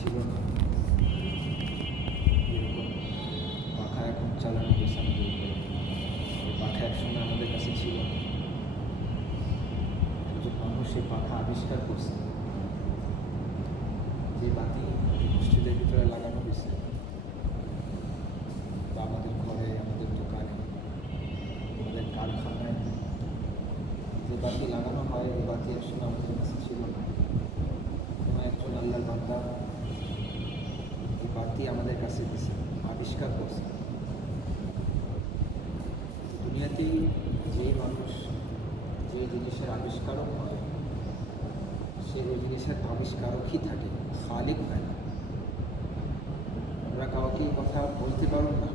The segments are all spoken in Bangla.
ছিল না, এরকম পাখা এখন চালানো হয়েছে আমাদের উপরে। এই পাখা একসময় আমাদের কাছে ছিল না, একজন মানুষ এই পাখা আবিষ্কার করছে। যে বাতি মসজিদের ভিতরে লাগানো হয়েছে বা আমাদের ঘরে, আমাদের দোকানে, আমাদের কারখানায় যে বাতি লাগানো হয়, এই বাতি একসময় আমাদের কাছে ছিল না। কোনো একজন আল্লাহর বান্দা এই বাতি আমাদের কাছে দিয়েছে, আবিষ্কার করছে। দুনিয়াতেই যেই মানুষ যে জিনিসের আবিষ্কারক হয়, সে ওই জিনিসের আবিষ্কারকই থাকে, খালিক হয় না। আমরা কাউকে কথা বলতে পারব না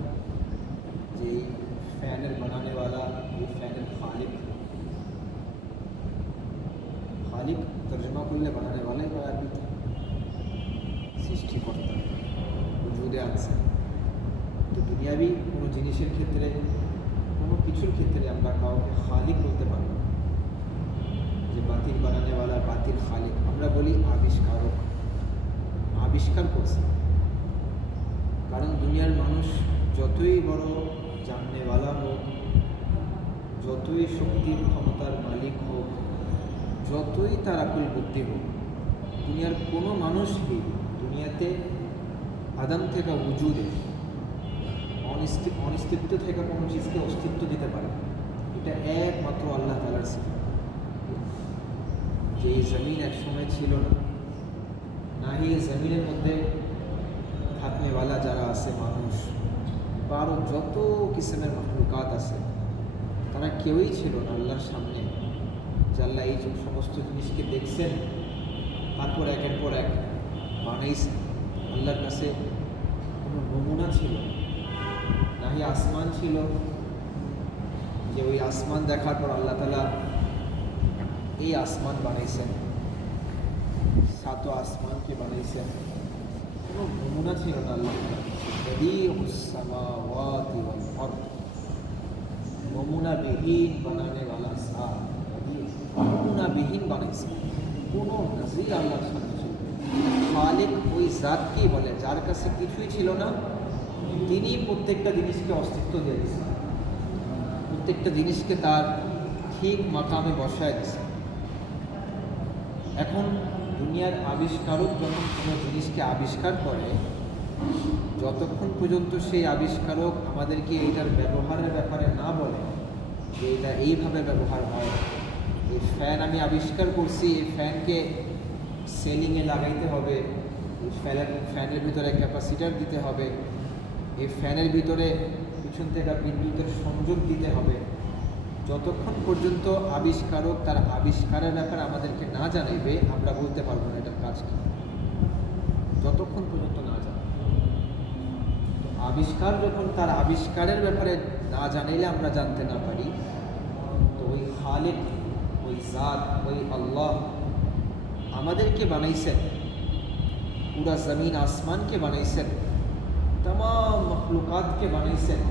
যে এই ফ্যানের বানানেওয়ালা, এই ফ্যানের খালিক। খালিক তর্জমা করলে বানানেওয়ালাই হয় আরবিতে, সৃষ্টিকর্তা, বজুদে আছে। তো দুনিয়াবি কোনো জিনিসের ক্ষেত্রে, কোনো কিছুর ক্ষেত্রে আমরা কাউকে খালিক বলতে পারব না যে বাতিল বানানেওয়ালা, বাতিল খালিক। আমরা বলি আবিষ্কারক, আবিষ্কার করছে। কারণ দুনিয়ার মানুষ যতই বড় জাননেওয়ালা হোক, যতই শক্তির ক্ষমতার মালিক হোক, যতই তার আকুল বুদ্ধি হোক, দুনিয়ার কোনো মানুষই দুনিয়াতে আদম থেকে উজুদে, অনিস্তিত্ব থেকে কোনো জিনিসকে অস্তিত্ব দিতে পারে। এটা একমাত্র আল্লাহ তাআলার সিফাত। যে এই জমিন একসময় ছিল না, না এই জমিনের মধ্যে থাকনেওয়ালা যারা আছে মানুষ বা আরও যত কিসমের মাখলুকাত আছে, তারা কেউই ছিল না আল্লাহর সামনে যে আল্লাহ এই সমস্ত জিনিসকে দেখছেন, তারপর একের পর এক বানাইছেন। আল্লাহর কাছে কোনো নমুনা ছিল না, হি আসমান ছিল যে ওই আসমান দেখার পর আল্লাহ তাআলা এই আসমান বানাইছেন, সাত আসমানকে বানাইছেন। কোনো নমুনা ছিল না আল্লাহ তাআলা। বদিউস সামাওয়াতি ওয়াল আরদ, নমুনাবিহীন বানানেওয়ালা সাত, নমুনাবিহীন বানাইছে, কোনো নজির আল্লাহর সাথে ছিল। খালিক ওই জাতকেই বলে যার কাছে কিছুই ছিল না, তিনি প্রত্যেকটা জিনিসকে অস্তিত্ব দিয়ে দিয়েছেন, প্রত্যেকটা জিনিসকে তার ঠিক মাকামে বসায় দিয়েছে। এখন দুনিয়ার আবিষ্কারক যখন কোনো জিনিসকে আবিষ্কার করে, যতক্ষণ পর্যন্ত সেই আবিষ্কারক আমাদেরকে এইটার ব্যবহারের ব্যাপারে না বলে যে এটা এইভাবে ব্যবহার হয়, এই ফ্যান আমি আবিষ্কার করছি, এই ফ্যানকে সেলিংয়ে লাগাইতে হবে, এই ফ্যানের ভিতরে ক্যাপাসিটার দিতে হবে, এই ফ্যানের ভিতরে পিছন থেকে বিদ্যুতের সংযোগ দিতে হবে, যতক্ষণ পর্যন্ত আবিষ্কারক তার আবিষ্কারের ব্যাপারে আমাদেরকে না জানাইবে, আমরা বলতে পারবো না এটার কাজ কি, যতক্ষণ পর্যন্ত না জানাবে। তো আবিষ্কার যখন তার আবিষ্কারের ব্যাপারে না জানাইলে, আমরা জানতে না পারি, তো ওই খালিক, ওই জাত, ওই আল্লাহ আমাদেরকে বানাইছেন, পুরা জমিন আসমানকে বানাইছেন, तमाम মখলুকাতকে বানাইছেন।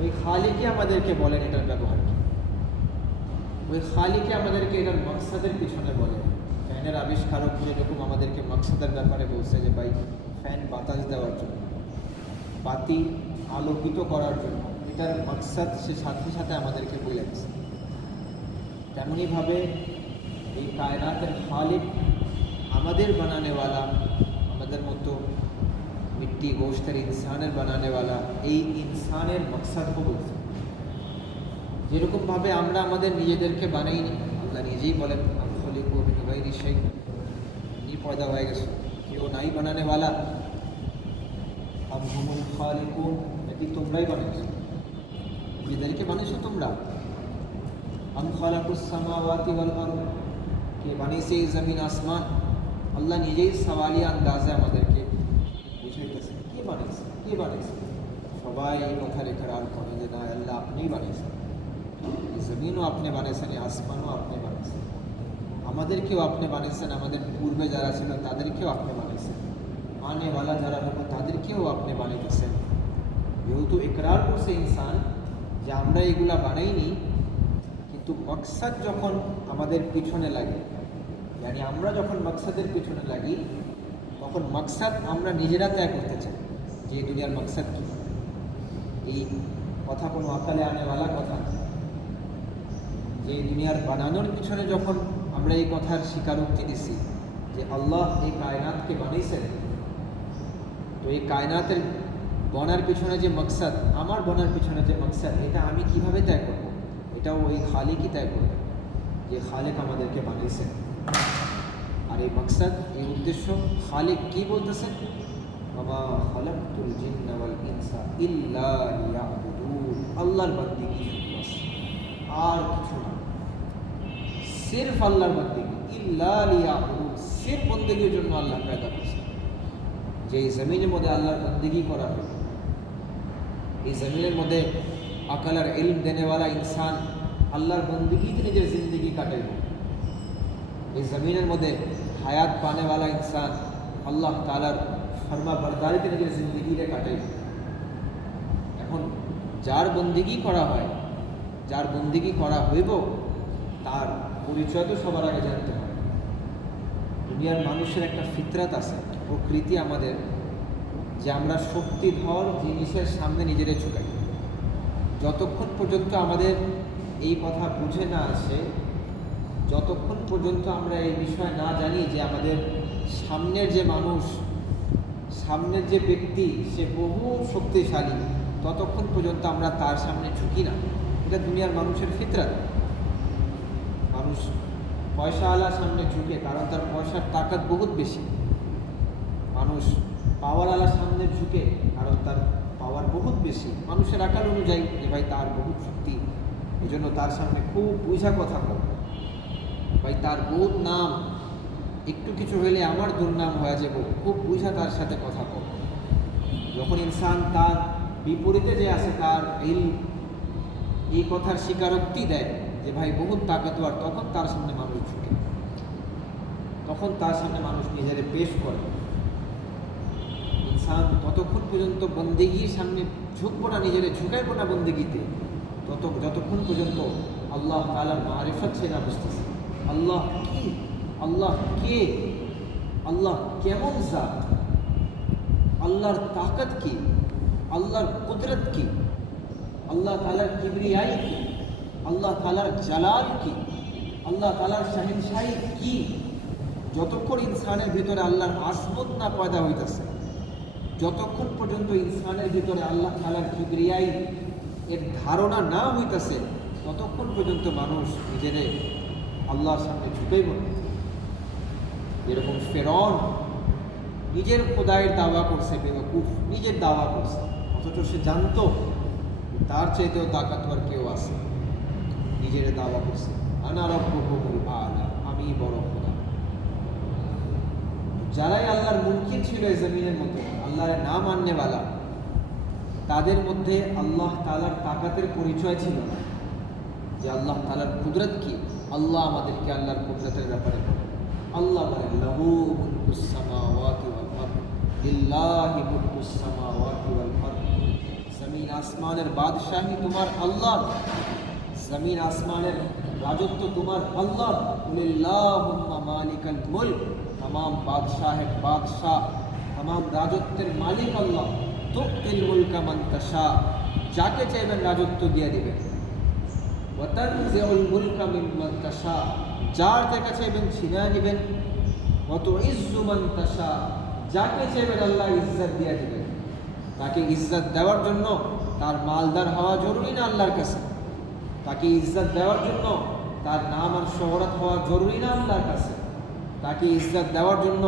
ওই খালিকে আমাদেরকে বলেন এটার ব্যবহার কি, ওই খালিকে আমাদেরকে এটার মকসাদের পিছনে বলেন। ফ্যানের আবিষ্কারক যেরকম আমাদেরকে মকসাদের ব্যাপারে বলছে যে ভাই ফ্যান বাতাস দেওয়ার জন্য, বাতি আলোকিত করার জন্য, এটার মকসাদ সে সাথে সাথে আমাদেরকে বলে দিচ্ছে। তেমনইভাবে এই কায়নাতের খালিক আমাদের বানানেওয়ালা, আমাদের মতো মিট্টি গোশতের ইনসানের বানানেওয়ালা, এই ইনসানের মকসাদকে বলছে। যেরকমভাবে আমরা আমাদের নিজেদেরকে বানাইনি, আল্লাহ নিজেই বলেন আখলিকু মিন গায়রি শাই, নি পয়দা হয়ে গেছে, কেউ নাই বানানেওয়ালা। আম হুমুল খালিকুন, এটি তোমরাই বানাইছো, নিজেদেরকে বানিয়েছো তোমরা। আম খালাকুস সামাওয়াতি ওয়াল আরদ, কে বানিয়েছে এই জমিন আসমান। আল্লাহ নিজেই সওয়ালিয়া আন্দাজে আমাদেরকে বুঝাইতেছে কে বানিয়েছে, কে বানিয়েছে। সবাই এই কথার ইকরার করে যে না আল্লাহ আপনিই বানিয়েছেন, এই জমিনও আপনি বানিয়েছেন, এই আসমানও আপনি বানিয়েছেন, আমাদেরকেও আপনি বানিয়েছেন, আমাদের পূর্বে যারা ছিল তাদেরকেও আপনি বানিয়েছেন, আনেওয়ালা যারা হবে তাদেরকেও আপনি বানিয়েছেন। যেহেতু ইকরার করছে ইনসান যে আমরা এগুলা বানাইনি, কিন্তু মকসাদ যখন আমাদের পিছনে লাগে, মানে আমরা যখন মকসাদের পিছনে লাগি, তখন মাকসাদ আমরা নিজেরা ত্যাগ করতে চাই যে এই দুনিয়ার মাকসাদ কি। এই কথা কোনো আকালে আনেওয়ালা কথা না। যে এই দুনিয়ার বানানোর পিছনে যখন আমরা এই কথার স্বীকারোক্তি দিছি যে আল্লাহ এই কায়নাতকে বানিয়েছেন, তো এই কায়নাতের বনার পিছনে যে মাকসাদ, আমার বনার পিছনে যে মাকসাদ, এটা আমি কিভাবে ত্যাগ করব? এটাও ওই খালিকই ত্যাগ করবে যে খালিক আমাদেরকে বানিয়েছেন। আর এই মাকসাদ, এই উদ্দেশ্য খালিক কি বলতেছেন? ওয়া খালাকতুল জিন্না ওয়াল ইনসা ইল্লা লিয়াবুদুন, আল্লাহর বান্দিগি বাস, আর কিছু না, সির্ফ আল্লাহর বান্দিগি। ইল্লা লিয়াবুদুন, সির্ফ বন্দেগীর জন্য আল্লাহ পয়দা করেছেন। যে এই জমিনের মধ্যে আল্লাহর বন্দেগি করা হবে, এই জমিনের মধ্যে আকাল আর ইলম দেনেওয়ালা ইনসান আল্লাহর বন্দেগীতে নিজের জিন্দগি কাটাইব। এই জমিনের মধ্যে হায়াত পানেওয়ালা ইনসান আল্লাহ তাআলার ফরমা বরদারিতে নিজের জিন্দগিরে কাটাইব। এখন যার বন্দেগি করা হয়, যার বন্দেগি করা হইব, তার পরিচয় তো সবার আগে জানতে হয়। দুনিয়ার মানুষের একটা ফিতরাত আছে, প্রকৃতি আমাদের, যে আমরা শক্তিধর জিনিসের সামনে নিজেরে ঝুঁকাই। যতক্ষণ পর্যন্ত আমাদের এই কথা বুঝে না আসে, যতক্ষণ পর্যন্ত আমরা এই বিষয় না জানি যে আমাদের সামনের যে মানুষ, সামনের যে ব্যক্তি সে বহু শক্তিশালী, ততক্ষণ পর্যন্ত আমরা তার সামনে ঝুঁকি না। এটা দুনিয়ার মানুষের ফিতরাত। মানুষ পয়সাওয়ালার সামনে ঝুঁকে, কারণ তার পয়সার তাকাত বহুত বেশি। মানুষ পাওয়ারওয়ালার সামনে ঝুঁকে, কারণ তার পাওয়ার বহুত বেশি। মানুষের আকার অনুযায়ী যে ভাই তার বহুত শক্তি, এই জন্য তার সামনে খুব বুঝা কথা বল, ভাই তার বহুত নাম, একটু কিছু হইলে আমার দুর্নাম হয়ে যাব, খুব বুঝা তার সাথে কথা বল। যখন ইনসান তার বিপরীতে যে আছে তার এই কথার স্বীকারোক্তি দেয় যে ভাই বহুত তাকতওয়ার, তখন তার সামনে মানুষ ঝুঁকে, তখন তার সামনে মানুষ নিজেরে পেশ করে। ইনসান ততক্ষণ পর্যন্ত বন্দেগীর সামনে ঝুঁকবো না, নিজেরে ঝুঁকাইবো না বন্দেগীতে, যতক্ষণ পর্যন্ত আল্লাহ তাআলার মারিফত সে না বুঝতেছে। আল্লাহ কি, আল্লাহ কে, আল্লাহ কেমন জাত, আল্লাহর তাকত কি, আল্লাহর কুদরত কি, আল্লাহ তাআলার কিবরিয়াই কি, আল্লাহ তাআলার জালাল কি, আল্লাহ তাআলার শাহিনশাহী কি। যতক্ষণ ইনসানের ভিতরে আল্লাহর আসমত না পয়দা হইতেছে, যতক্ষণ পর্যন্ত ইনসানের ভিতরে আল্লাহ তাআলার কিবরিয়াই এর ধারণা না হইতেছে, ততক্ষণ পর্যন্ত মানুষ নিজেরে আল্লাহর সামনে ঝুঁকেই বলে। যেরকম ফেরআউন নিজের খোদায়ের দাওয়া করছে, বেওকুফ, নিজের দাওয়া করছে, অথচ সে জানতো তার চাইতেও তাকতওয়ার কেউ আছে, নিজের দাওয়া করছে আনা রাব্বুকুমুল আ'লা, আমি বড় খোদা। যারাই আল্লাহর মুনকির ছিল এই জমিনের মধ্যে, আল্লাহর নাম আননেওয়ালা, তাদের মধ্যে আল্লাহ তাআলার তাকাতের পরিচয় ছিল না, যে আল্লাহ তাআলার কুদরত কি। আল্লাহ আমাদেরকে আল্লাহর কুদরতের ব্যাপারে বলে। আল্লাহ বলেন লাহু মুলকুস সামাওয়াতি ওয়াল আরদ, লিল্লাহি মুলকুস সামাওয়াতি ওয়াল আরদ, জমিন আসমানের বাদশাহী তোমার আল্লাহ, জমিন আসমানের রাজত্ব তোমার আল্লাহ। লিল্লাহুম্মা মালিকাল মুলক, तमाम बादशाहेर बादशाह, तमाम राजत्वेर मालिक आल्लाह। तुतिल मुल्का मान तशा, जाके चाइबेन राजत्व दिया दिबेन। वा तनजिउल मुल्का मिम्मान तशा, जार थेके चाइबेन छिना निबेन। वा तुइज्जु मान तशा, जाके चाइबेन आल्लाह इज्जत दिया दिबेन। ताके इज्जत देওয়ার জন্য তার মালদার হওয়া জরুরি না আল্লাহর কাছে, তাকে ইজ্জত দেওয়ার জন্য তার নাম আর শোহরত হওয়া জরুরি না আল্লাহর কাছে, তাকে ইজ্জত দেওয়ার জন্য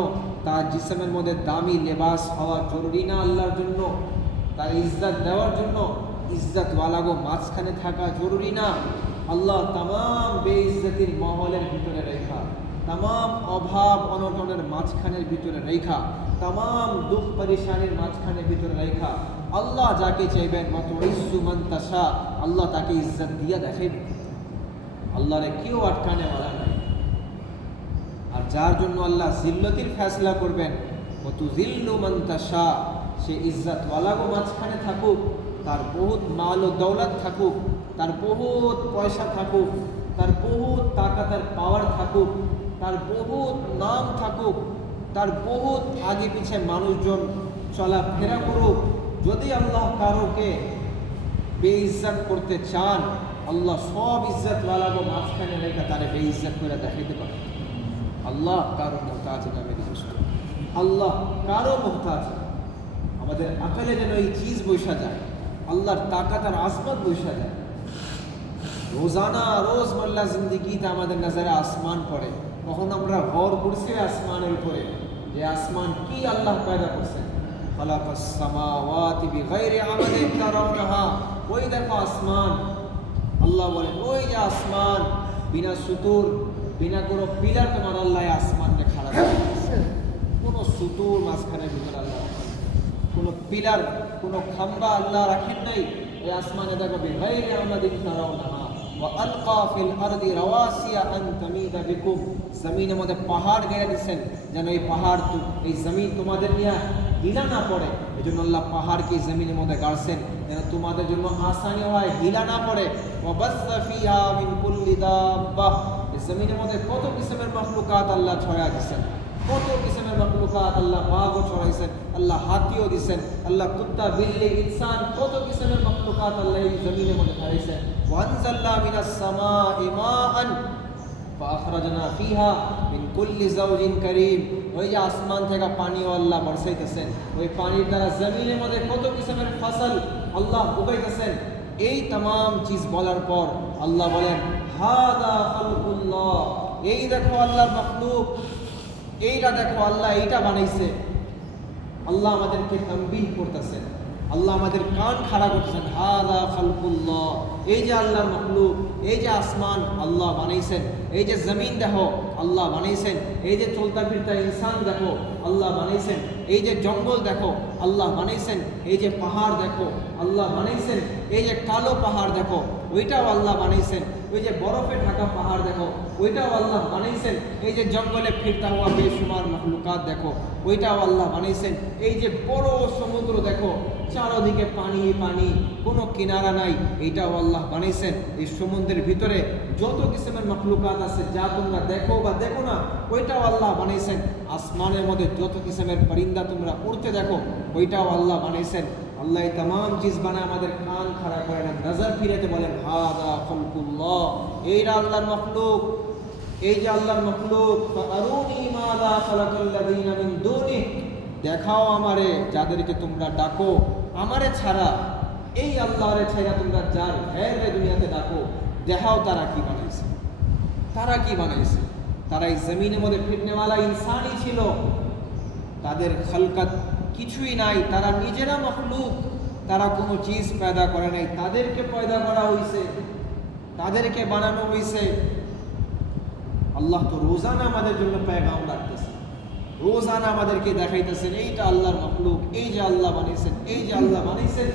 তার জিসমের মধ্যে দামি লেবাস হওয়া জরুরি না আল্লাহর জন্য, তার ইজ্জত দেওয়ার জন্য ইজ্জতওয়ালাগো মাঝখানে থাকা জরুরি না। আল্লাহ তামাম বেইজ্জতির মহলের ভিতরে রেখা, তামাম অভাব অনটনের মাঝখানের ভিতরে রেখা, তামাম দুঃখ পরেশানির মাঝখানের ভিতরে রেখা আল্লাহ যাকে চাইবেন মতো ইজ্জু মান তাশা, আল্লাহ তাকে ইজ্জত দিয়া দেখাইবেন। আল্লাহরে কেউ আটকানেওয়ালা নাই। আর যার জন্য আল্লাহ জিল্লতির ফয়সলা করবেন, ওয়াতুযিল্লু মান তাশা, সে ইজ্জতওয়ালাগো মাঝখানে থাকুক, তার বহুত মাল ও দৌলত থাকুক, তার বহুত পয়সা থাকুক, তার বহুত তাকাত আর পাওয়ার থাকুক, তার বহুত নাম থাকুক, তার বহুত আগে পিছে মানুষজন চলাফেরা করুক, যদি আল্লাহ কারোকে বেইজ্জত করতে চান, আল্লাহ সব ইজ্জত ওয়ালাগো মাঝখানে রেখে তারে বেইজ্জত করে দেখাইতে পারে। আল্লাহ কারো মুহতাজ না, মেরে দোস্ত, আল্লাহ কারো মুহতাজ না। আমাদের আকলে যেন এই চিজ বৈশা যায়, আল্লাহর তাকাত আর আজমত বৈশা যায়। রোজানা রোজমাল্লা জিন্দিগিতে আমাদের নজরে আসমান পড়ে, কখন আমরা গৌর করছি আসমানের উপরে যে আসমান কি আল্লাহ পয়দা করছেন। খালাকাস সামাওয়াতি বিগাইরি আমাদিন তারাউনাহা, ওই দেখো আসমান। আল্লাহ বলেন ওই যে আসমান, বিনা সুতুর বিনা কোনো পিলার তোমার আল্লাহ আসমানকে খাড়া করে দিয়েছে। কোনো সুতুর মাঝখানের ভিতরে আল্লাহ, কোনো পিলার কোনো খাম্বা আল্লাহ রাখেন নাই। ওই আসমানে দেখো বিগাইরি আমাদিন তারাউনাহা ওয়া আলকা ফিল আরদি রাওয়াসিয়া আন তামিদা বিকুম, জমিনের মধ্যে পাহাড় গেড়ে দিয়েছেন যেন এই পাহাড় এই জমিন তোমাদের নিয়ে হিলা না পড়ে। এই জন্য আল্লাহ পাহাড়কে জমিনের মধ্যে গাড়ছেন যেন তোমাদের জন্য আসানি হয়, হিলা না পড়ে। ওয়া বাসসা ফিহা মিন কুল্লি দাব্বাহ, এই জমিনের মধ্যে কত কিসমের মাখলুকাত আল্লাহ ছড়ায়া দিয়েছেন, কত কিসমের মাখলুকাত আল্লাহ বাঘও ছড়াইছেন, আল্লাহ হাতিও দিয়েছেন, আল্লাহ কুত্তা বিল্লি ইনসান কত কিসমের মাখলুকাত আল্লাহ এই জমিনের মধ্যে ছাড়াইছেন। ওয়ানজালনা মিনাস সামাই মাআন ফাআখরাজনা ফিহা মিন কুল্লি যাওজিন কারীম, ওই যে আসমান থেকে পানিও আল্লাহ বর্ষাইতেছেন, ওই পানির দ্বারা জমিনের মধ্যে কত কিসমের ফসল আল্লাহ উগাইতেছেন। এই तमाम চিজ বলার পর আল্লাহ বলেন হাদা খালকুল্লাহ, এই দেখো আল্লাহর মাখলুক, এইটা দেখো আল্লাহ এইটা বানাইছে। আল্লাহ আমাদেরকে তানবীহ করতেছেন, আল্লাহ আমাদের কান খাড়া করতেছেন। হাদা খালকুল্লাহ, এই যে আল্লাহর মাখলুক, এই যে আসমান আল্লাহ বানাইছেন, এই যে জমিন দেখো আল্লাহ বানাইছেন, এই যে চলতা ফিরতা ইনসান দেখো আল্লাহ বানাইছেন, এই যে জঙ্গল দেখো আল্লাহ বানাইছেন, এই যে পাহাড় দেখো আল্লাহ বানাইছেন, এই যে কালো পাহাড় দেখো ওইটাও আল্লাহ বানাইছেন, ওই যে বরফে ঢাকা পাহাড় দেখো ওইটাও আল্লাহ বানাইছেন, এই যে জঙ্গলে ফিরতা হওয়া বেশুমার মাখলুকাত দেখো ওইটাও আল্লাহ বানাইছেন, এই যে বড় সমুদ্র দেখো চারদিকে পানি পানি, কোনো কিনারা নাই, এইটাও আল্লাহ বানাইছেন। এই সমুদ্রের ভিতরে যত কিসমের মাখলুকাত আছে যা তোমরা দেখো বা দেখো না ওইটাও আল্লাহ বানাইছেন। আসমানের মধ্যে যত কিসমের পরিন্দা তোমরা উড়তে দেখো ওইটাও আল্লাহ বানাইছেন। আল্লাহ এই तमाम চিজ বানায় আমাদের কান খাড়া করে না, নজর ফিরাতে বলেন হাদা খালকুল্লাহ, এইটা আল্লাহর মাখলুক, এই যে আল্লাহর মাখলুক। ফাআরুনি মাযা খালাকাল্লাযীনা মিন দুনিহি, দেখাও আমারে যাদেরকে তোমরা ডাকো আমারে ছাড়া, এই আল্লাহরে ছাড়া তোমরা যার গায়রে দুনিয়াতে ডাকো, দেখাও তারা কি বানাইছে, তারা কি বানাইছে। তারা এই জমিনের মধ্যে ফিরনেওয়ালা ইনসানই ছিল, তাদের খালকাত কিছুই নাই, তারা নিজেরা মাখলুক, তারা কোনো চিজ পয়দা করে নাই, তাদেরকে পয়দা করা হয়েছে, তাদেরকে বানানো হয়েছে। আল্লাহ তো রোজানা আমাদের জন্য পেগাম রাখতেছে, রোজানা আমাদেরকে দেখাইতেছেন এইটা আল্লাহর মাখলুক, এই যে আল্লাহ বানিয়েছেন, এই যে আল্লাহ বানিয়েছেন।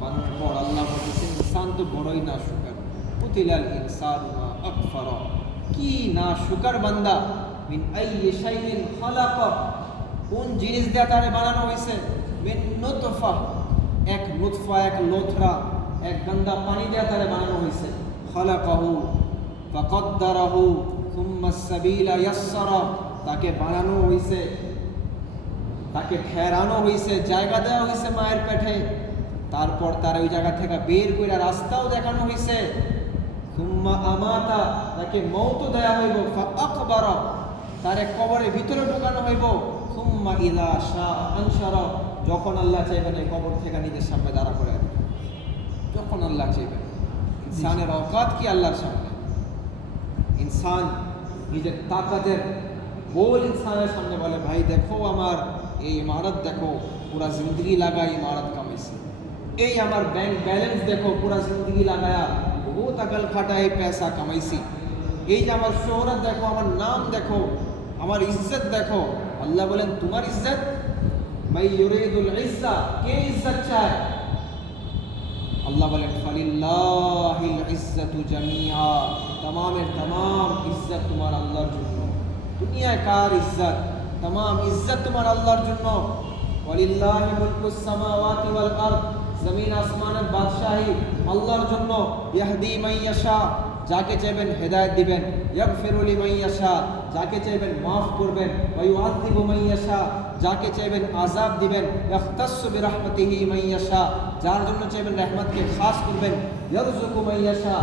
বানানোর পর আল্লাহ বলতেছেন ইনসান তো বড়ই না শুকর, কুতিলাল ইনসানু মা আকফারা, কি না শুকর বান্দা। মিন আইয়ি শাইইন খালাকা, কোন জিনিস দিয়ে তারে বানানো হয়েছে। মিন নুতফা, এক নুতফা, এক লোথরা, এক গঙ্গা পানি দিয়ে তারে বানানো হয়েছে। খালাকাহু ফাকদ্দারাহু সুম্মা সাবিলা ইয়াসসারা, তাকে বানানো হয়েছে, তাকে ঠেরানো হয়েছে, জায়গা দেওয়া হয়েছে মায়ের পেটে, তারপর তার ওই জায়গা থেকে বের করে রাস্তাও দেখানো হয়েছে। সুম্মা আমাতা, তাকে মৌত দেয়া হইব। ফাআকবারা, তারে কবরের ভিতরে ঢোকানো হইব। সুম্মা ইযা শাআ আনশারা, যখন আল্লাহ চাইবেন এই কবর থেকে নিজের সামনে দাঁড়া করে দেবেন, যখন আল্লাহ চাইবেন। ইনসানের অকাত কি আল্লাহর সামনে? ইনসান নিজের তাকাতের बोल इंसाনের সামনে বলে ভাই দেখো আমার এই ইমারত দেখো, পুরা জিন্দগি লাগা ইমারত কামাইছি, এই আমার ব্যাংক ব্যালেন্স দেখো, পুরা জিন্দগি লাগায়া বহুত আকল খাটায় পয়সা কামাইছি, এই যে আমার শোহরত দেখো, আমার নাম দেখো, আমার ইজ্জত দেখো। আল্লাহ বলেন তোমার ইজ্জত, মাই ইউরিদুল ইজ্জা, কে ইজ্জত চায়? আল্লাহ বলেন ফালিল্লাহিল ইজ্জাতু জামিআ, तमामेर तमाम इज्जत तुम्हार अल्लाहर जन्य, दुनिया कार इज्जत तमाम इज्जत तुम्हार अल्लाहर जन्य। वलिल्लाहि मुल्कुस समावाति वल अर्द, जमीन आसमानेर बादशाही अल्लाहर जन्य। यहदी मान यशा, जाके चाइबेन हेदायत दिबेन, ইয়াগফিরু লিমান ইয়াশা, যাকে চাইবেন মাফ করবেন, ওয়া ইউআযযিবু মান ইয়াশা, যাকে চাইবেন আযাব দিবেন, ইয়াখতাসসু বিরাহমাতিহি মান ইয়াশা, যার জন্য চাইবেন রহমতকে খাস করবেন, ইয়ারযুকু মান ইয়াশা,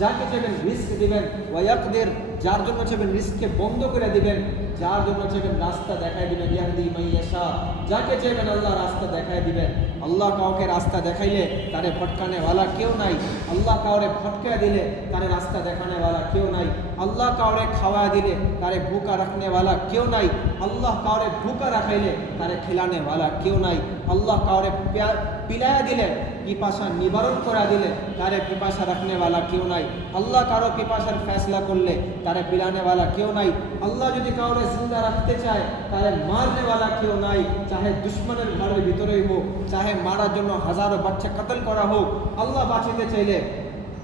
যাকে চাইবেন রিস্ক দিবেন, ওয়া ইয়াকদির, যার জন্য চাইবেন রিস্ককে বন্ধ করে দিবেন, যার জন্য চাইবেন রাস্তা দেখায় দিবেন, ইয়াহদি মান ইয়াশা, যাকে চাইবেন আল্লাহ রাস্তা দেখায় দিবেন। আল্লাহ কাউকে রাস্তা দেখাইলে তারে ভটকানে ওয়ালা কেউ নাই, আল্লাহ কাউরে ভটকায় দিলে তারে রাস্তা দেখানে ওয়ালা কেউ নাই, আল্লাহ কাউরে খাওয়া দিলে তারে ভুকা রাখনে ওয়ালা কেউ নাই, আল্লাহ কাউরে ভুকা রাখাইলে তারে খিলানে ওয়ালা কেউ নাই, আল্লাহ কাউরে পিলায়া দিলে, পিপাসা নিবারণ করা দিলে তারে পিপাসা রাখনে ওয়ালা কেউ নাই, আল্লাহ কারো পিপাসার ফেসলা করলে তারে পিলানে ওয়ালা কেউ নাই, আল্লাহ যদি কাউরে জিন্দা রাখতে চায় তারে মারনে ওয়ালা কেউ নাই, চাহে দুশ্মনের ঘরের ভিতরেই হোক, চাহে মারার জন্য হাজারো বাচ্চা কতল করা হোক, আল্লাহ বাঁচাতে চাইলে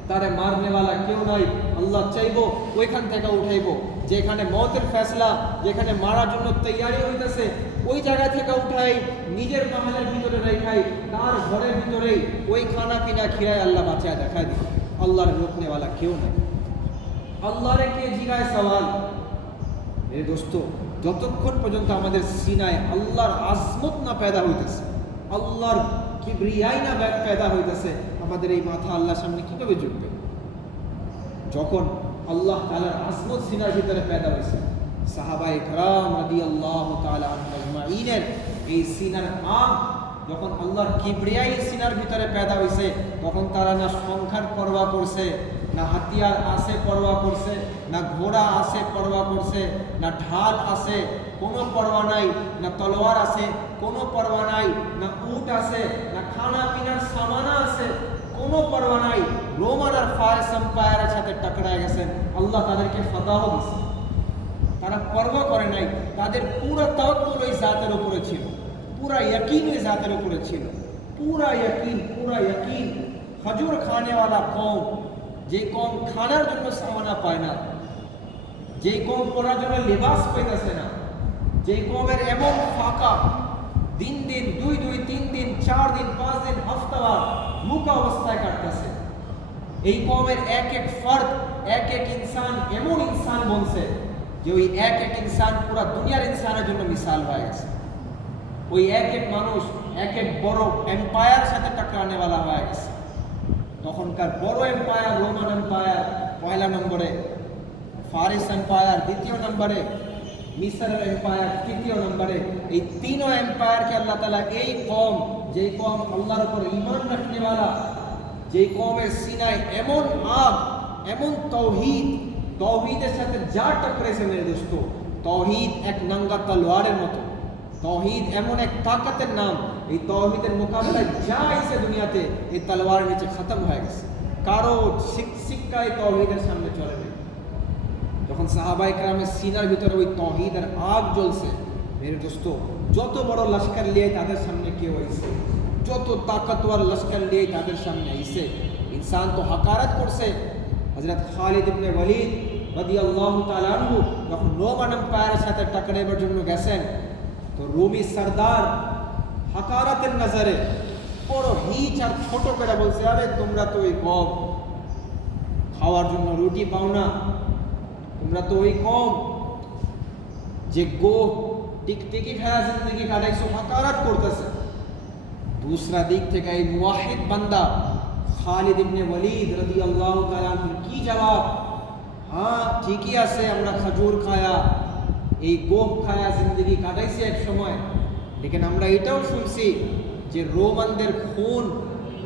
তারে মারনেওয়ালা কেউ নাই। আল্লাহ চাইবো ওইখান থেকে উঠাইবো, যেখানে মৌতের ফেসলা, যেখানে মারার জন্য তৈয়ারি হইতেছে, ওই জায়গা থেকে উঠাই, নিজের মাহালের ভিতরে রেখাই, তার ঘরের ভিতরেই ওই খানা পিনা খিরায় আল্লাহ বাঁচায় দেখায় দিবে। আল্লাহর রোকনেওয়ালা কেউ নাই। আল্লাহরে কে জিগায় সওয়াল? এ দোস্ত, যতক্ষণ পর্যন্ত আমাদের সিনায় আল্লাহর আজমত না পেদা হইতেছে, আল্লাহর কিবরিয়াই না পেদা হইতেছে, আমাদের এই মাথা আল্লাহর সামনে কিভাবে ঝুঁকবে? যখন আল্লাহ তাআলার আজমত সিনার ভিতরে পেদা হয়েছে, সাহাবায়ে কেরাম রাদিয়াল্লাহু তাআলা আনহুম আজমাইনের এই সিনার আগ যখন আল্লাহর কিবরিয়াই সিনার ভিতরে পেদা হয়েছে, তখন তারা না সংখ্যার পরোয়া করছে, না হাতিয়ার আছে পরোয়া করছে, না ঘোড়া আছে পরোয়া করছে, না ঢাল আছে কোনো পরোয়া নাই, না তলোয়ার আছে কোনো পরোয়া নাই, না উট আছে, না খানা পিনার সামানা আছে কোনো পরোয়া নাই। রোমান আর ফারিস এম্পায়ারের সাথে টকরায় গেছেন, আল্লাহ তাদেরকে ফাতাহ দিয়েছে, তারা পরোয়া করে নাই। তাদের পুরো তাওয়াক্কুল ওই জাতের উপরে ছিল, পুরা ইয়াকিন ওই জাতের উপরে ছিল, পুরা ইয়াকিন। খজুর খানেওয়ালা কওম, যে কম খানার জন্য সামানা পায় না, যে কম পরার জন্য লেবাস পাইতেছে না, যে কমের এমন ফাঁকা দিন 2 3 দিন 4 দিন 5 দিন হফতাবার মুখা অবস্থায় কাটতেছে, এই কমের এক ফর্দ এক ইনসান এমন ইনসান বনছে যে ওই এক ইনসান পুরা দুনিয়ার ইনসানের জন্য মিসাল হয়ে গেছে। ওই এক মানুষ এক বড় এম্পায়ার সাথে টকরানেওয়ালা হয়ে গেছে। তখনকার বড় এম্পায়ার রোমান এম্পায়ার পয়লা নম্বরে, ফারিস এম্পায়ার দ্বিতীয় নম্বরে, মিসরের এম্পায়ার তৃতীয় নম্বরে। এই তিনও এম্পায়ারকে আল্লাহ তাআলা এই কম, যেই কম আল্লাহর উপর ঈমান রাখনেওয়ালা, যেই কমের সিনায় এমন আগ, এমন তৌহিদের সাথে যা টকরেছে মেরে দোস্ত, তৌহিদ এক নাঙ্গা তলোয়ারের মতো, তৌহিদ এমন এক তাকতের নাম, এই তৌহিদের মোকাবেলায় যা আইছে দুনিয়াতে এই তলোয়ারের নিচে খতম হয়ে গেছে, কারো শিক্ষায় তৌহিদের সামনে চলে নেই। যখন সাহাবায়ে কেরামের সিনার ভিতরে ওই তৌহিদের আগ জ্বলছে মেরে দোস্ত, যত বড় লস্কর নিয়ে তাদের সামনে কেউ আইছে, যত তাকতওয়ার লস্কর নিয়ে তাদের সামনে আইছে, ইনসান তো হাকারত করছে। হযরত খালিদ ইবনে ওয়ালিদ রাদিয়াল্লাহু তাআলা আনহু যখন রোমান এম্পায়ারের সাথে টকরাইবার জন্য গেছেন, তো রোমি সরদার হাকারাতের নজরে বড় হিচ আর ছোট করে বলছে, আরে তোমরা তো ওই কম, খাওয়ার জন্য রুটি পাও না, তোমরা তো ওই কম যে গো টিকটিকি খায়া জিন্দগি কাটাইছো, হাকারাত করতেছে। दूसरा দিক থেকে এই মুওয়াহিদ বান্দা খালিদ ইবনে ওয়ালিদ রাদিয়াল্লাহু তাআলা আনহু কি জবাব? হ্যাঁ ঠিকই আছে, আমরা খেজুর খায়া এই গোহ খায়া জিন্দগি কাটাইছি এক সময়, লেকিন আমরা এটাও শুনছি যে রোমানদের খুন,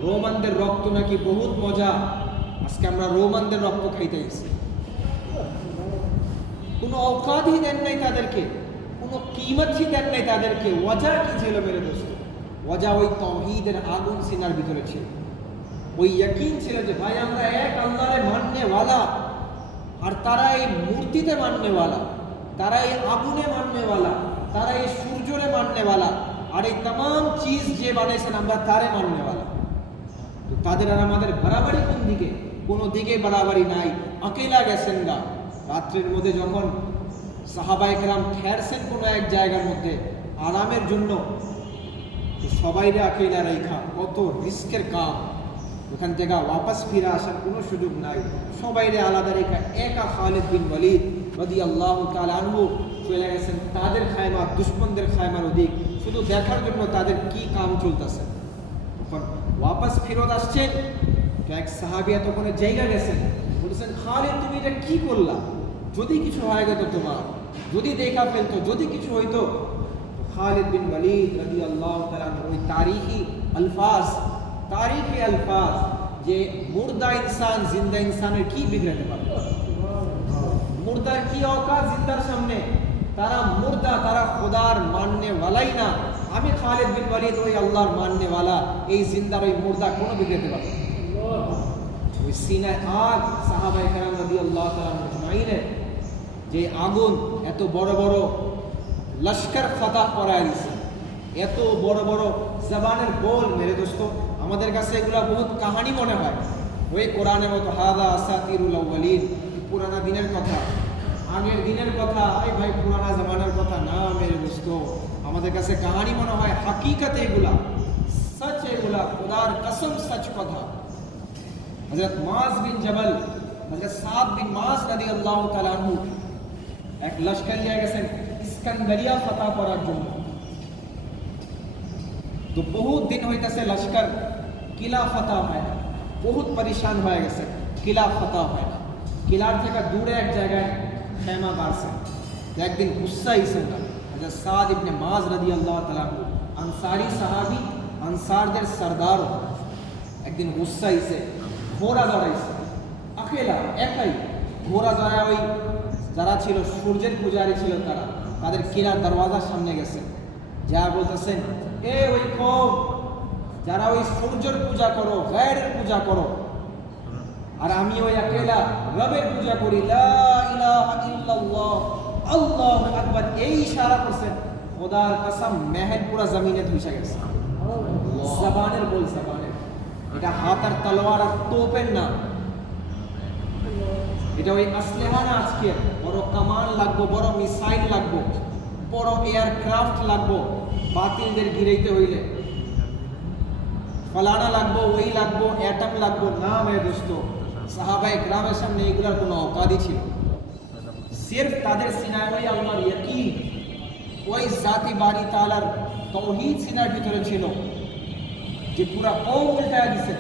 রোমানদের রক্ত নাকি বহুত মজা, আজকে আমরা রোমানদের রক্ত খাইতেছি। কোনো অকাতই দেন নাই তাদেরকে, কোনো কিমতই দেন নাই তাদেরকে। ওয়াজা কি ছিল মেরে দোস্ত? ওয়াজা ওই তাওহীদের আগুন সিনার ভিতরে ছিল, ওই ইয়াকিন ছিল যে ভাই আমরা এক আল্লাহরে মাননেওয়ালা, আর তারা এই মূর্তিতে মাননেওয়ালা, তারা এই আগুনে মাননেওয়ালা, তারা এই সূর্যরে মাননেওয়ালা, আর এই तमाम চিজ যে বানাইছেন আমরা তারে মাননেওয়ালা। তো তাদের আর আমাদের বাড়াবাড়ি কোন দিকে? কোনো দিকে বাড়াবাড়ি নাই। আকেলা গেছেন না রাত্রির মধ্যে, যখন সাহাবায়ে কেরাম ঠেরছেন কোনো এক জায়গার মধ্যে আরামের জন্য, তো সবাইরে আকেলা রেখা, কত রিস্কের কাম। ওখান থেকে ওয়াপাস ফিরে আসার কোনো সুযোগ নাই। সবাইরে আলাদা রেখা একা খালিদ বিন ওয়ালিদ রাদিয়াল্লাহু তাআলা আনহু চলে গেছেন তাদের খায়মা, দুশমনদের খায়মার ওদিক, শুধু দেখার জন্য তাদের কি কাম চলতেছে। তখন ওয়াপাস ফেরত আসছেন, এক সাহাবিয়া তখন জায়গা গেছেন, বলেছেন খালিদ তুমি এটা কি করলা, যদি কিছু হয়ে যেত তোমার, যদি দেখা ফেলতো, যদি কিছু হইতো। খালিদ বিন ওয়ালিদ রাদিয়াল্লাহু তাআলা ওই তারিখি আলফাজ যে মুর্দা ইনসান জিন্দা ইনসানের কি বিগড়াতে পারে, মুর্দার কি औकात জিন্দার সামনে, তারা মুর্দা, তারা খোদার মাননে ওয়ালাই না। আমি খালিদ বিন ওয়ালিদ ওই আল্লাহর মাননে ওয়ালা, এই জিন্দার ওই মুর্দা কোনো বিগড়াতে পারে না। ওই সিনায় আগ সাহাবায়ে কেরাম রাদিয়াল্লাহু তাআলা আজমাইনের যে আগুন এত বড় বড় লস্কর ফাতাহ করায় দিছে, এত বড় বড় জবানের বল, মেরে দোস্ত আমাদের কাছে এগুলা বহুত কাহানি মনে হয়। ওই কোরআনের মতো হাদা আসাতিরুল আউয়ালিন, পুরানা দিনের কথা, আগের দিনের কথা, এই ভাই পুরানা জমানার কথা না মেরে দোস্ত, আমাদের কাছে কাহানি মনে হয়, হাকিকত এগুলা সচ, এগুলা খুদার কসম সচ কথা। হযরত মুআজ বিন জবল, হযরত সাদ বিন মাস রাদিয়াল্লাহু তাআলা আনহু এক লস্কর নিয়ে গেছেন ইস্কান্দারিয়া ফাতাহ করার জন্য। তো বহুত দিন হইতেছে লস্কর কিলা ফাতাহ হয় না, বহুত পরেশান হয়ে গেছে, কিলা ফাতাহ হয় না। কিলার থেকে দূরে এক জায়গায় খেমা গাড়ছে। একদিন গুসা হয়েছেন না হযরত সাদ ইবনে মাজ রাদিয়াল্লাহু তাআলা আনহু, আনসারি সাহাবী, আনসারদের সরদার, একদিন গুসা হয়েছে, ঘোড়া দৌড়াইছে, আকেলা একাই ঘোড়া দৌড়ায়। ওই যারা ছিল সূর্যের পূজারী ছিল, তারা তাদের কিলার দরওয়াজার সামনে গেছে, যা বলতেছেন এ ওই কওম যারা ওই সূর্যের পূজা করো, গায়রের পূজা করো, আর আমি ওই একেলা রবের পূজা করি, লা ইলাহা ইল্লাল্লাহ আল্লাহু আকবার, এই ইশারা করছেন। খোদার কসম মেহেল পুরা জমিনে ধুইসা গেছে। জবানের বল, জবানের, এটা হাত আর তলোয়ার আর তোপের না, এটা ওই আসলেহা না। আজকে বড় কামান লাগবো, বড় মিসাইল লাগবো, বড় এয়ারক্রাফট লাগবো, বাতিলদের গিরাইতে হইলে ফলানা লাগবো, ওই লাগবো, অ্যাটম লাগবো না মেরে দোস্ত। সাহাবায়ে কেরামের সামনে এগুলার কোনো অকাদি ছিল, সির্ফ তাদের সিনায় ওই আল্লাহর ইয়াকিন, ওই জাতি বাড়ি তাআলার তাওহীদ সিনার ভিতরে ছিল, যে পুরা কওম উল্টায়া দিছেন।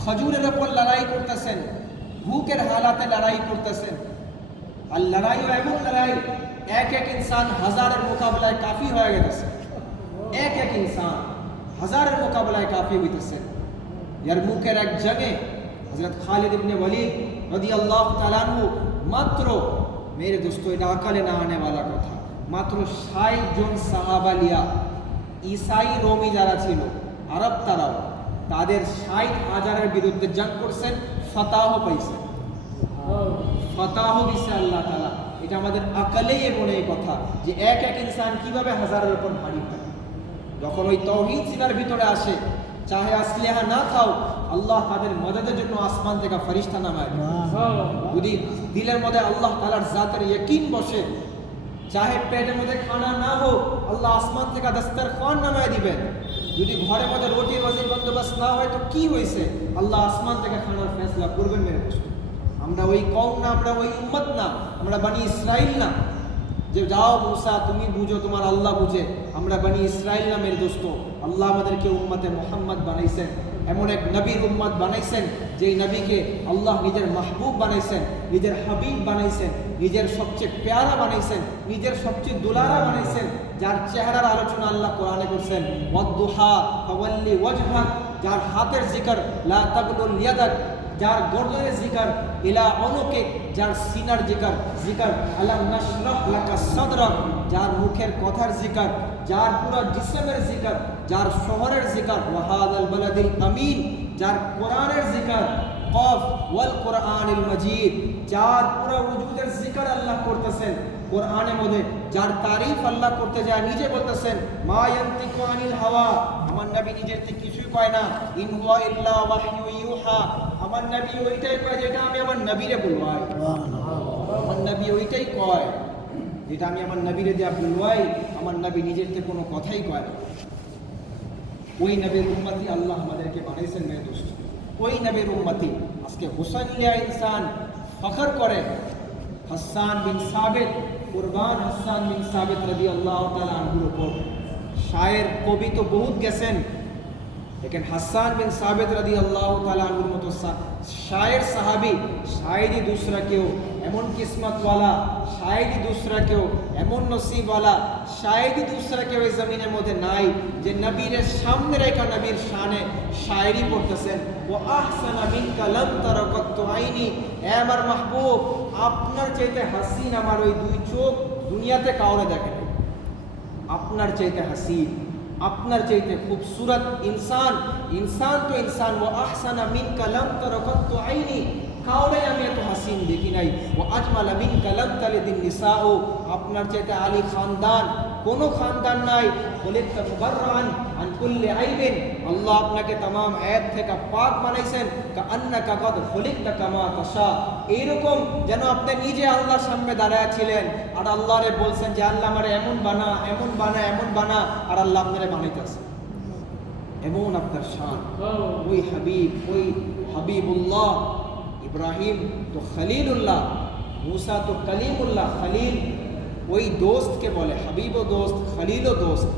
খজুরের উপর লড়াই করতেছেন, ভুকের হালাতে লড়াই করতেছেন, আর লড়াইও এমন লড়াই, এক এক ইনসান হাজারের মোকাবেলায় কাফি হয়ে গেছে, এক এক ইনসান হাজারের মোকাবেলায় কাফি হইতেছে। ইয়ারমুকের এক জঙ্গে হযরত খালিদ ইবনে ওয়ালিদ রাদিয়াল্লাহু তাআলা আনহু মাত্র, মেরে দোস্ত এটা আকালে না আনে वाला কথা, মাত্র ৬০ জন সাহাবা লিয়া, ঈসাই রোমি যারা ছিল আরব, তারাও তাদের ৬০,০০০-এর বিরুদ্ধে জং করছেন, ফাতাহ পাইছে, ফাতাহ দিছে আল্লাহ তাআলা। এটা আমাদের আকালেই এমন এই কথা যে এক এক ইনসান কিভাবে হাজারের উপর ভারী হয়। যখন ওই তাওহীদ সিনার ভিতরে আসে, চাহে আসলেহা না খাও, আল্লাহ তাদের মদদের জন্য আসমান থেকে ফেরেশতা নামায়। যদি দিলের মধ্যে আল্লাহ তাআলার জাতের ইয়াকিন বসে, চাহে পেটের মধ্যে খানা না হোক, আল্লাহ আসমান থেকে দস্তরখান নামায় দিবেন। যদি ঘরের মধ্যে রুটি ওয়াজিব বন্দোবস্ত না হয় তো কি হয়েছে, আল্লাহ আসমান থেকে খানার ফয়সালা করবেন। মেরে দোস্ত আমরা ওই কওম না, আমরা ওই উম্মত না, আমরা বনি ইসরাইল না যে যাও মুসা তুমি বুঝো, তোমার আল্লাহ বুঝে। আমরা বনি ইসরাইল না মেরে দোস্ত। আল্লাহ আমাদেরকে উম্মতে মুহাম্মদ বানাইছেন, এমন এক নবীর উম্মত বানাইছেন যেই নবীকে আল্লাহ নিজের মাহবুব বানাইছেন, নিজের হাবিব বানাইছেন, নিজের সবচেয়ে প্যারা বানাইছেন, নিজের সবচেয়ে দুলারা বানাইছেন, যার চেহারার আলোচনা আল্লাহ কোরআনে করছেন, ওয়াদুহা ফাওয়াল্লি ওয়াজহাক, যার হাতের জিকির লা তাগলুল ইয়াদাক, যার গর্দনের জিকির ইলা উনুকিক, যার সিনার জিকির আলাম নাশরাহ লাকা সাদরাক, যার মুখের কথার জিকির, যার পুরো জিসমের জিকির, যার শহরের জিকির, ওয়া হাদাল বালাদিল আমিন, যার কোরআনের জিকির, কফ ওয়াল কোরআনিল মাজিদ, যার পুরো ওজুদের জিকির আল্লাহ করতেছেন কোরআনের মধ্যে, যার তারিফ আল্লাহ করতে যায়, নিজে বলতেছেন মা ইয়ান্তিকু আনিল হাওয়া, আমার নবী নিজের থেকে কিছুই কয় না, ইন হুয়া ইল্লা ওয়াহয়ু ইউহা, আমার নবী ওইটাই কয় যেটা আমি আমার নবীরে বলবাই। আমার নবী ওইটাই কয় যেটা আমি আমার নবীরে দেয়া বলবাই, আমার নবী নিজের থেকে কোনো কথাই কয় না। ওই নবীর উম্মতি আল্লাহ আমাদেরকে বানাইছেন মেয়ে দোস্ত, ওই নবীর উম্মতি। আজকে হুসাইন লিয়া ইনসান ফখর করে হাসান বিন সাবিত, কুরবান হাসান বিন সাবিত রাদিয়াল্লাহু তাআলা আনহুর উপর। শায়ের কবি তো বহুত গেছেন, लेकिन हसन बिन साबित रदी अल्लाह ताला अन्हुर मतो शायर साहाबी शायरी दूसरा क्यों एमन किस्मत वाला, शायरी दूसरा क्यों एमन नसीब वाला, शायरी दूसरा क्यों इस ज़मीনের মধ্যে নাই যে নবীর সামনে রেখা নবীর শানে শায়রি পড়তেছেন। ও আহসানা মিনকা লাম তারা কত্তু আইনি, এ আমার মাহবুব আপনার চাইতে হাসিন আমার ওই দুই চোখ দুনিয়াতে কাউরে দেখে নাই। আপনার চাইতে হাসিন, আপনার চাইতে খুবসুরত ইনসান, ইনসান তো ইনসান। ও আহসানা মিনকা লাম তারা কত্তু আইনি, কাউরে আমি এত হাসিন দেখি নাই। ও আজমালা মিনকা লাম তালিদিন নিসাউ, আপনার চাইতে আলী খানদান কোনো খানদান নাই। খলিকতা মুবাররান আন কুল্লি আইবিন, আল্লাহ আপনাকে तमाम ऐब থেকে পাক বানাইছেন। কাআন্নাকা কদ খলিকতা কামা তাশা, এইরকম যেন আপনি নিজে আল্লাহর সামনে দাঁড়ায় ছিলেন আর আল্লাহরে বলছেন যে আল্লাহ আমারে এমন বানা এমন বানা এমন বানা, আর আল্লাহ আপনারে বানাইতেছে। এমন আপনার শান। ওই হাবিবুল্লাহ, ইব্রাহিম তো খলিলুল্লাহ, मूसा तो कलीमुल्लाह, खलील ওই দোস্তকে বলে, হাবিব ও দোস্ত, খলিল ও দোস্ত।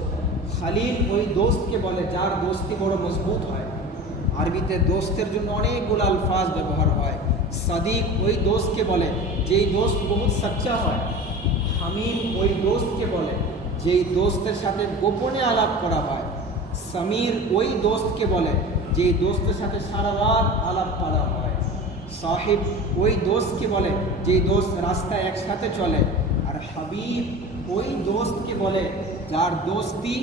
খলিল ওই দোস্তকে বলে যার দোস্তি বড় মজবুত হয়। আরবিতে দোস্তের জন্য অনেকগুলো আলফাজ ব্যবহার হয়। সাদিক ওই দোস্তকে বলে যেই দোস্ত বহুত সচ্চা হয়। হামিম ওই দোস্তকে বলে যেই দোস্তের সাথে গোপনে আলাপ করা হয়। সমীর ওই দোস্তকে বলে যেই দোস্তের সাথে সারা রাত আলাপ করা হয়। সাহিব ওই দোস্তকে বলে যেই দোস্ত রাস্তায় একসাথে চলে। আর হাবিব ওই দোস্তকে বলে যার দোস্তি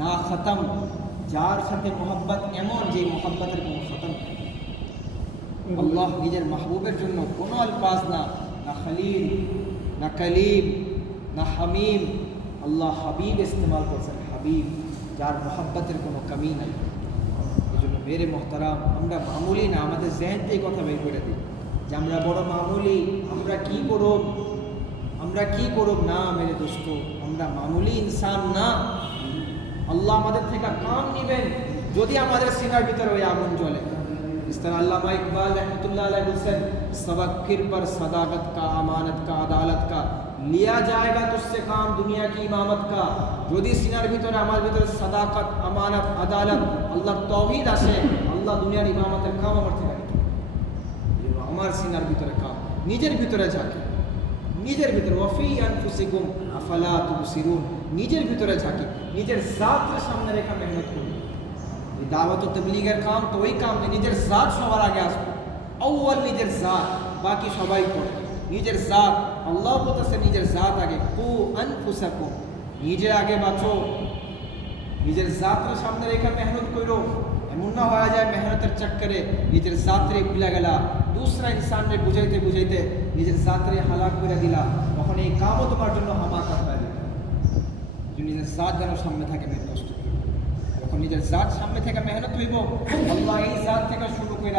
না খতম, যার সাথে মোহাব্বত এমন যে মোহাব্বতের কোনো খতম নেই। আল্লাহ নিজের মাহবুবের জন্য কোনো আলফাজ না খলিল, না কলিম, না হামিম, আল্লাহ হাবিব ইস্তেমাল করছেন। হাবিব যার মোহাব্বতের কোনো কমি নাই। এই জন্য মেরে মোহতারাম, আমরা মামুলি না, আমাদের জেহেন থেকে কথা বের করে দিই যে আমরা বড় মামুলি, আমরা কি করব না। মেরে দোস্ত, আমরা মামুলি ইনসান না। আল্লাহ আমাদের থেকে কাম নেবেন যদি আমাদের সিনার ভিতরে ওই আগুন জ্বলে। इस तरह अल्लामा इकबाल रहमतुल्लाह अलैह हुसैन, सबक फिर पर सदाकत का, अमानत का, अदालत का, लिया जाएगा तुझसे काम दुनिया की इमामत का। যদি সিনার ভিতরে আমার ভিতরে সাদাকত, আমানত, আদালত, আল্লাহর তাওহীদ আসে, আল্লাহ দুনিয়ার ইমামতের কাম আমার থেকে নিবে। আমার সিনার ভিতরে কাম, নিজের ভিতরে ঝাঁকি, নিজের ভিতরে ওয়াফি আনফুসিকুম আফালা তুবসিরুন, নিজের ভিতরে ঝাঁকি, নিজের জাতের সামনে রেখা মেহনত করি। দাওয়াত ও তাবলীগের কাম তো ওই কাম নেই, নিজের জাত সবার আগে আসবে। আউয়াল নিজের জাত, বাকি সবাই করে। নিজের জাত, আল্লাহ বলতেছে নিজের জাত আগে। কু আনফুসাকুম, নিজে আগে বাঁচো, নিজের জাতের সামনে রেখা মেহনত করো। এমন না হয়ে যায় মেহনতের চক্করে নিজের জাতরে ভুলে গেলা, दूसरा ইনসানরে বুঝাইতে বুঝাইতে নিজের জাতরে হালাক করে দিলা, তখন এই কামও তোমার জন্য হামাকাত হয়ে যাবে। নিজের জাত যেন সামনে থাকে মেহনত, যখন নিজের জাত সামনে থেকে মেহনত হইব, আল্লাহ এই জাত থেকে শুরু করে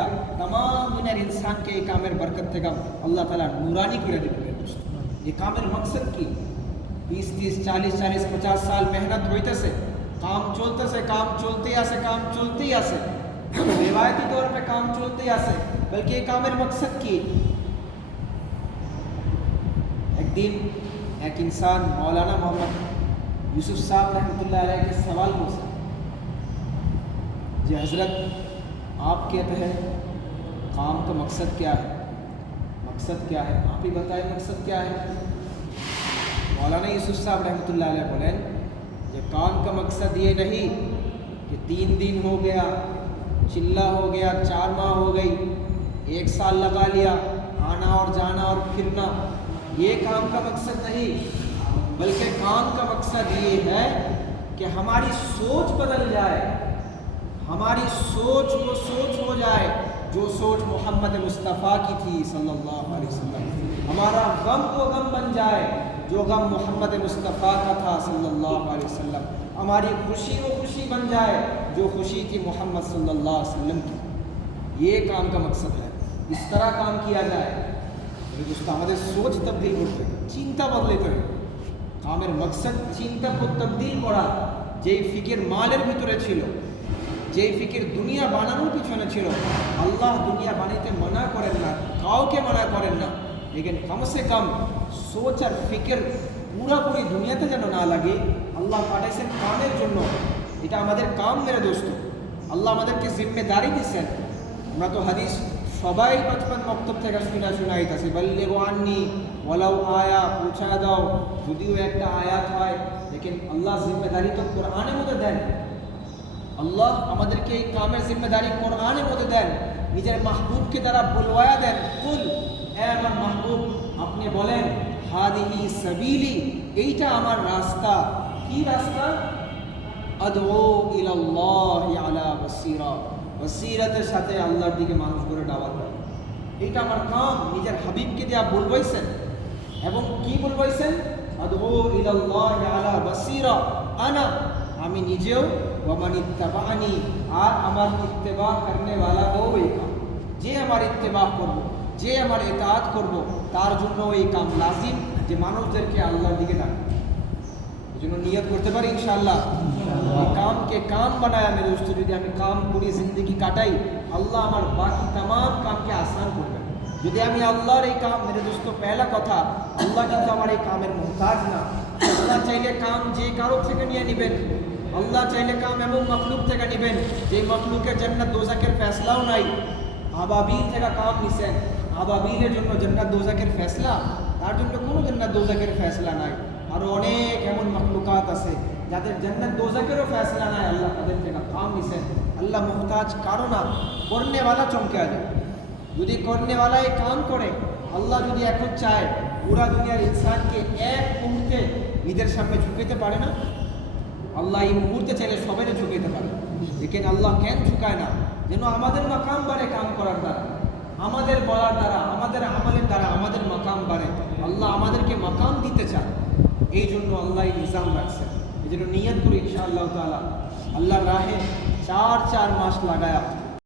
तमाम দুনিয়ার ইনসানকে এই কামের বরকত থেকে আল্লাহ তাআলা নূরানি করে দিবেন। এই কামের মকসদ কি? 20, 30, 40, 50 সাল মেহনত হইতেছে, কাম চলতেছে, কাম চলতেই আছে, কাম চলতেই আছে, রিवायती तौर पे काम चलते आसे, बल्कि कामेर मकसद की। एक दिन एक इंसान मौलाना मोहम्मद यूसुफ साहब रहमतुल्लाह अलैह के सवाल पूछा जी, हज़रत आप कहते हैं काम का मकसद क्या है? मकसद क्या है आप ही बताएं, मकसद क्या है? मौलाना यूसुफ साहब रहमतुल्लाह अलैह बोले ये काम का मकसद ये नहीं कि 3 दिन हो गया, चिल्ला हो गया, 4 माह हो गई, 1 साल लगा लिया, आना और जाना और फिरना, ये काम का मकसद नहीं। बल्कि काम का मकसद ये है कि हमारी सोच बदल जाए, हमारी सोच वो सोच हो जाए जो सोच मोहम्मद मुस्तफ़ा की थी सल्लल्लाहु अलैहि वसल्लम। हमारा गम वो गम बन जाए जो गम मोहम्मद मुस्तफ़ा का था सल्लल्लाहु अलैहि वसल्लम। हमारी खुशी वो खुशी बन जाए जो खुशी थी मोहम्मद सल्लल्लाहु अलैहि वसल्लम की। ये काम का मकसद है, इस तरह काम किया जाए। दोस्तों हमारे सोच तब्दील करते, चिंता बदले करें। कामेर मकसद चिंता को तब्दील करा, जे फिकिर मालेर भितरे छिलो, যেই ফিকির দুনিয়া বানানোর পিছনে ছিল, আল্লাহ দুনিয়া বানাইতে মানা করেন না, কাউকে মানা করেন না, লেকিন কমসে কম সোচ আর ফিকির পুরাপুরি দুনিয়াতে যেন না লাগে। আল্লাহ পাঠাইছেন কামের জন্য, এটা আমাদের কাম মেরে দোস্ত। আল্লাহ আমাদেরকে জিম্মেদারি দিচ্ছেন। আমরা তো হাদিস সবাই বচপন মক্তব থেকে শুনাইতেছে, বল্লিগু আন্নি ওয়ালাউ আয়া, পৌঁছায় দাও যদিও একটা আয়াত হয়, লেকিন আল্লাহ জিম্মেদারি তো কোরআনের মধ্যে দেন। আল্লাহ আমাদেরকে এই কামের জিম্মেদারি কোরআনের মধ্যে দেন, নিজের মাহবুবকে দ্বারা বলওয়ায়া দেন, কুল, এ আমার মাহবুব আপনি বলেন, হাদিহি সাবিলি, এইটা আমার রাস্তা। কি রাস্তা? আদউ ইলাল্লাহি আলা বাসীরা, বাসীরাতের সাথে আল্লাহর দিকে মানুষ করে দাওয়াত দেয়। এইটা আমার কাম। নিজের হাবিবকে দিয়া বলবাইছেন, এবং কি বলবাইছেন? আদউ ইলাল্লাহি আলা বাসীরা আনা, আমি নিজেও, ওয়া মান ইত্তাবানি, আর আমার ইত্তেবা করনে वाला ওই কাম। যে আমার ইত্তেবা করব, যে আমার ইতাআত করব, তার জন্য এই কাম লাজিম যে মানুষদেরকে আল্লাহর দিকে ডাকবে। এই জন্য নিয়ত করতে পারি ইনশাআল্লাহ, এই কামকে কাম বানায় মেরে দোস্ত, যদি আমি কাম করি জিন্দগি কাটাই, আল্লাহ আমার বাকি তাম কামকে আসান করবে। যদি আমি আল্লাহর এই কাম, মেরে দোস্ত পহলা কথা, আল্লাহ কিন্তু আমার এই কামের মুহতাজ না। আল্লাহ চাইলে কাম যে কারো থেকে নিয়ে নেবেন, আল্লাহ চাইলে কাম এমন মখলুক থেকে নেবেন যে মখলুকের জান্নাত দোজাকের ফেসলাও নাই। আবাবিল থেকে কাম নিছেন, আবাবিলের জন্য জান্নাত দোজাকের ফেসলা, তার জন্য কোনো জান্নাত দোজাকের ফেসলা নাই। আরও অনেক এমন মখলুকাত আছে যাদের জান্নাত দোজাকেরও ফেসলা নাই, আল্লাহ তাদের থেকে কাম নিছেন। আল্লাহ মুহতাজ কারো না, করনেওয়ালা চমকে আছে। যদি করনেওয়ালা এই কাম করে, আল্লাহ যদি এখন চায় পুরা দুনিয়ার ইনসানকে এক মুহূর্তে নিজের সামনে ঝুঁকাইতে পারে না? আল্লাহ এই মুহূর্তে চাইলে সবাই ঝুঁকাইতে পারে, লেকিন আল্লাহ কেন ঝুঁকায় না? যেন আমাদের মাকাম বাড়ে কাম করার দ্বারা, আমাদের বলার দ্বারা, আমাদের আমলের দ্বারা আমাদের মাকাম বাড়ে। আল্লাহ আমাদেরকে মাকাম দিতে চায়, এই জন্য আল্লাহ এই নিজাম রাখছেন। এই জন্য নিয়ত করি ইনশাআল্লাহ তাআলা আল্লাহর রাহে 4 মাস লাগায়া